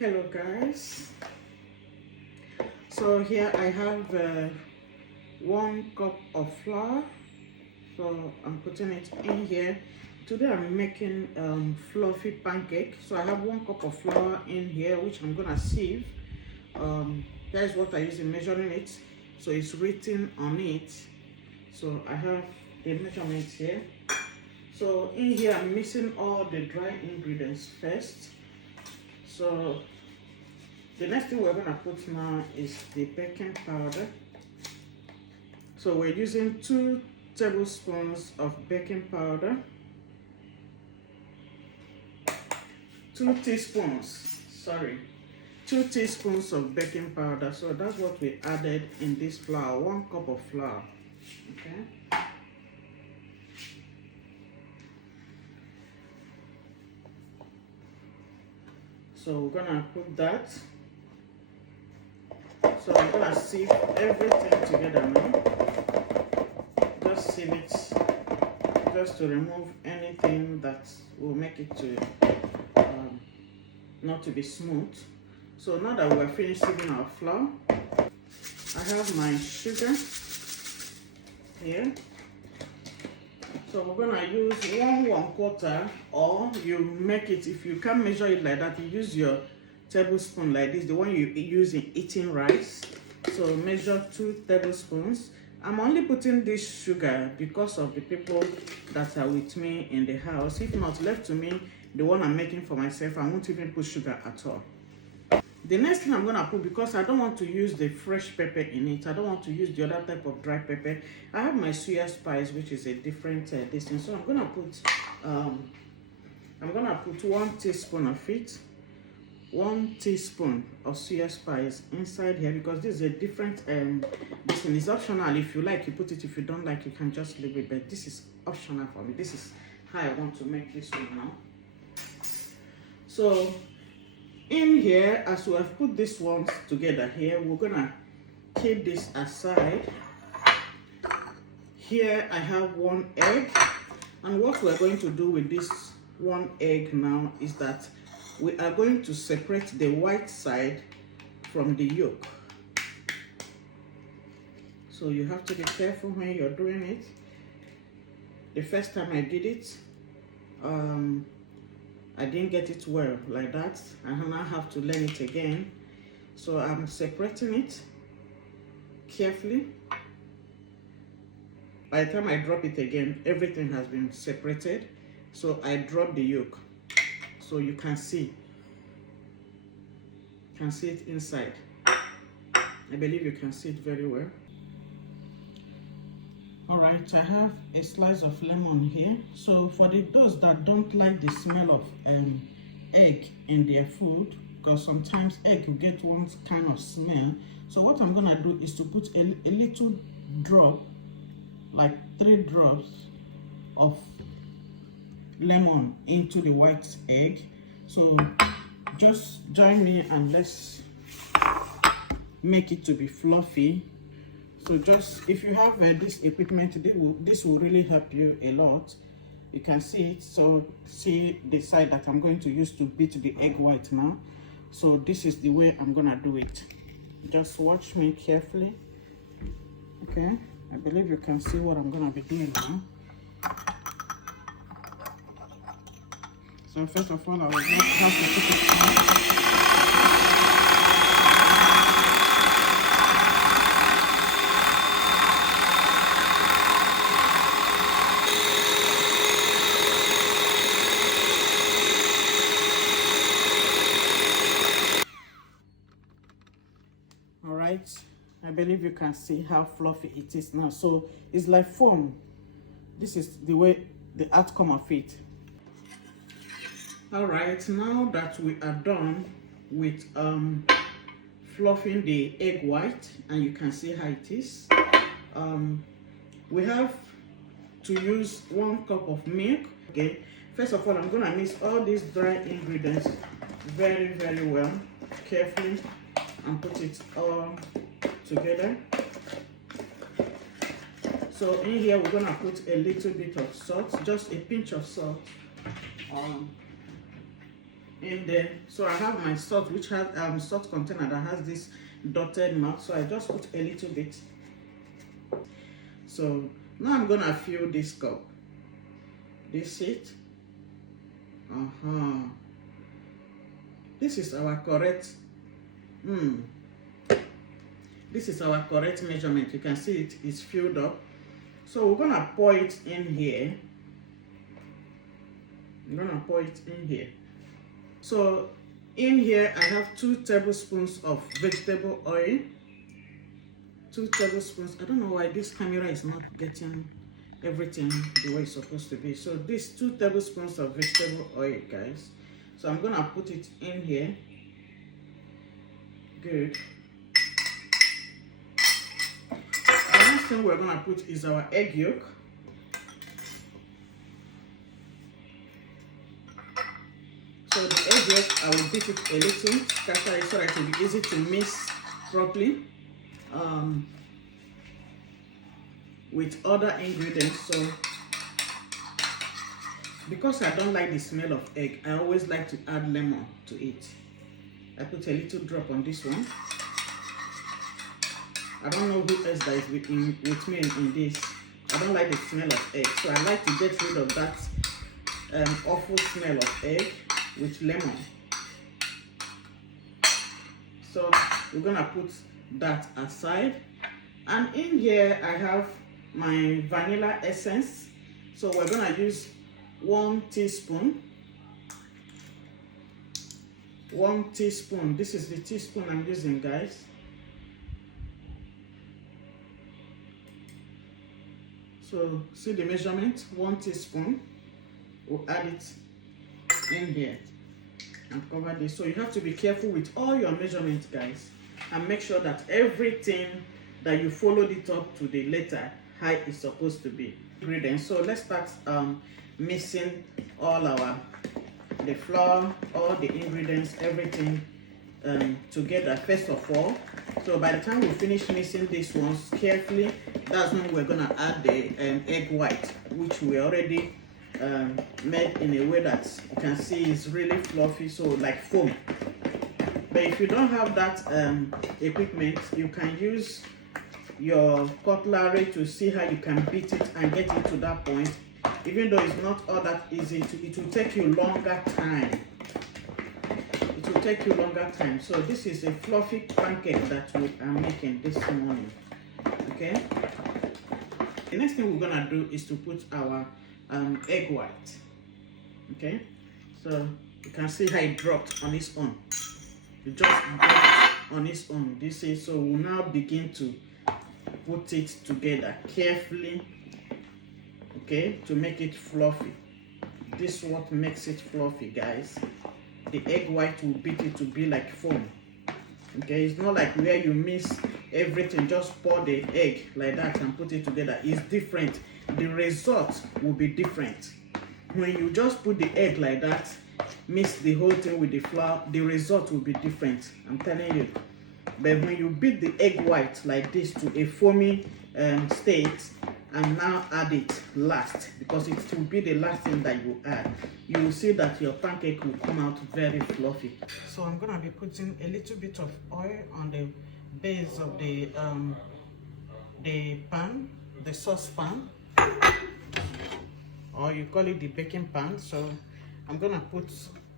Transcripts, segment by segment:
Hello guys, so here I have 1 cup of flour, so I'm putting it in here. Today I'm making fluffy pancake, so I have 1 cup of flour in here which I'm gonna sieve. That's what I use in measuring it, so it's written on it, so I have the measurements here. So in here I'm mixing all the dry ingredients first. So the next thing we're going to put now is the baking powder. So we're using 2 tablespoons of baking powder, 2 teaspoons of baking powder. So that's what we added in this flour, 1 cup of flour. Okay. So we're gonna put that. So I'm gonna sieve everything together now. Just sieve it, just to remove anything that will make it to not to be smooth. So now that we're finished sieving our flour, I have my sugar here. So we're gonna use 1/4, or you make it, if you can't measure it like that, you use your tablespoon like this, the one you use in eating rice. So measure 2 tablespoons. I'm only putting this sugar because of the people that are with me in the house. If not, left to me, the one I'm making for myself, I won't even put sugar at all. The next thing I'm gonna put, because I don't want to use the fresh pepper in it, I don't want to use the other type of dry pepper. I have my suya spice, which is a different distance. So I'm gonna put 1 teaspoon of it, 1 teaspoon of suya spice inside here, because this is a different this one is optional. If you like, you put it. If you don't like, you can just leave it, but this is optional for me. This is how I want to make this one now. So in here, as we have put these ones together here, we're gonna keep this aside. Here I have 1 egg, and what we're going to do with this 1 egg now is that we are going to separate the white side from the yolk. So you have to be careful when you're doing it. The first time I did it, I didn't get it well like that, and now I have to learn it again. So I'm separating it carefully. By the time I drop it again, everything has been separated. So I drop the yolk, so you can see it inside. I believe you can see it very well. All right, I have a slice of lemon here. So for those that don't like the smell of egg in their food, because sometimes egg will get one kind of smell, so what I'm gonna do is to put a little drop, like 3 drops of lemon into the white egg. So just join me and let's make it to be fluffy. So just, if you have this equipment, this will really help you a lot. You can see it. So see the side that I'm going to use to beat the egg white now. So this is the way I'm gonna do it. Just watch me carefully. Okay, I believe you can see what I'm gonna be doing now. So first of all, I will have to put it on. All right, I believe you can see how fluffy it is now. So it's like foam. This is the way, the outcome of it. All right, now that we are done with fluffing the egg white, and you can see how it is, we have to use 1 cup of milk. Okay, first of all, I'm gonna mix all these dry ingredients very well, carefully, and put it all together. So in here we're gonna put a little bit of salt, just a pinch of salt. in there. So I have my salt, which has salt container that has this dotted mark. So I just put a little bit. So now I'm gonna fill this cup. This it. This is our correct. This is our correct measurement. You can see it is filled up. So we're gonna pour it in here. I'm gonna pour it in here. So in here I have 2 tablespoons of vegetable oil. 2 tablespoons. I don't know why this camera is not getting everything the way it's supposed to be. So this 2 tablespoons of vegetable oil, guys. So I'm gonna put it in here. Good. The next thing we're gonna put is our egg yolk. So the egg yolk, I will beat it a little, scatter it so that it will be easy to mix properly with other ingredients. So because I don't like the smell of egg, I always like to add lemon to it. I put a little drop on this one. I don't know who else that is with me in this. I don't like the smell of egg, so I like to get rid of that awful smell of egg with lemon. So we're gonna put that aside, and in here I have my vanilla essence. So we're gonna use 1 teaspoon. 1 teaspoon. This is the teaspoon I'm using, guys. So see the measurement, 1 teaspoon. We'll add it in here and cover this. So you have to be careful with all your measurements, guys, and make sure that everything that you followed it up to the letter how it's supposed to be. Ingredients. So let's start mixing all the flour, all the ingredients, everything together first of all. So by the time we finish mixing these ones carefully, that's when we're gonna add the egg white, which we already made in a way that you can see is really fluffy, so like foam. But if you don't have that equipment, you can use your cutlery to see how you can beat it and get it to that point. Even though it's not all that easy, it will take you longer time. It will take you longer time. So this is a fluffy pancake that we are making this morning. Okay. The next thing we're gonna do is to put our egg white. Okay. So you can see how it dropped on its own. It just dropped on its own. This is so we'll now begin to put it together carefully. Okay, to make it fluffy. This is what makes it fluffy, guys. The egg white will beat it to be like foam. Okay, it's not like where you mix everything, just pour the egg like that and put it together. It's different. The result will be different. When you just put the egg like that, mix the whole thing with the flour, the result will be different. I'm telling you. But when you beat the egg white like this to a foamy state, and now add it last, because it will be the last thing that you add, you will see that your pancake will come out very fluffy. So I'm gonna be putting a little bit of oil on the base of the pan, the saucepan, or you call it the baking pan. So I'm gonna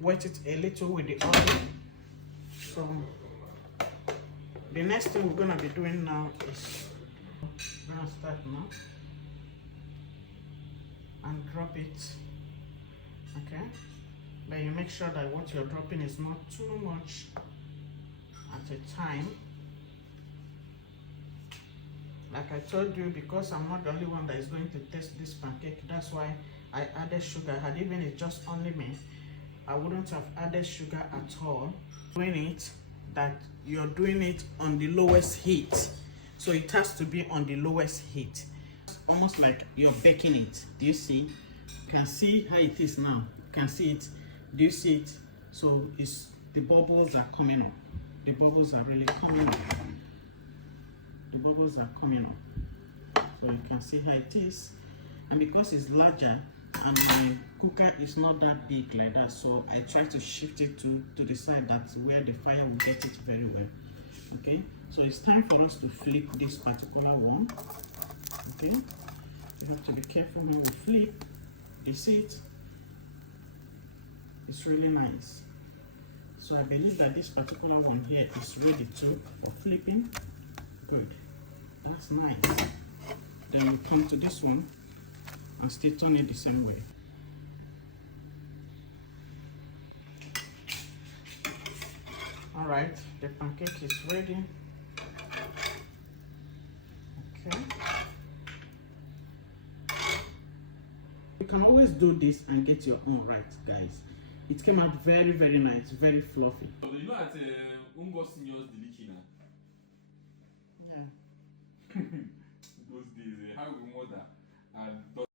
wet it a little with the oil. So the next thing we're gonna be doing now is we're gonna start now and drop it. Okay, but you make sure that what you're dropping is not too much at a time. Like I told you, because I'm not the only one that is going to taste this pancake, that's why I added sugar. Had even it's just only me, I wouldn't have added sugar at all. Doing it that you're doing it on the lowest heat, so it has to be on the lowest heat, almost like you're baking it. Do you see? You can see how it is now. You can see it. Do you see it? So it's the bubbles are coming up. The bubbles are really coming up. The bubbles are coming up. So you can see how it is. And because it's larger and my cooker is not that big like that, so I try to shift it to the side that's where the fire will get it very well. Okay, so it's time for us to flip this particular one. Okay, you have to be careful when we flip. You see it? It's really nice. So I believe that this particular one here is ready for flipping. Good, that's nice. Then we come to this one and still turn it the same way. All right, the pancake is ready. Okay. You can always do this and get your own right, guys. It came out very, very nice, very fluffy. So you know at Ungo Seniors Delikina? Yeah. Those days, how we mother and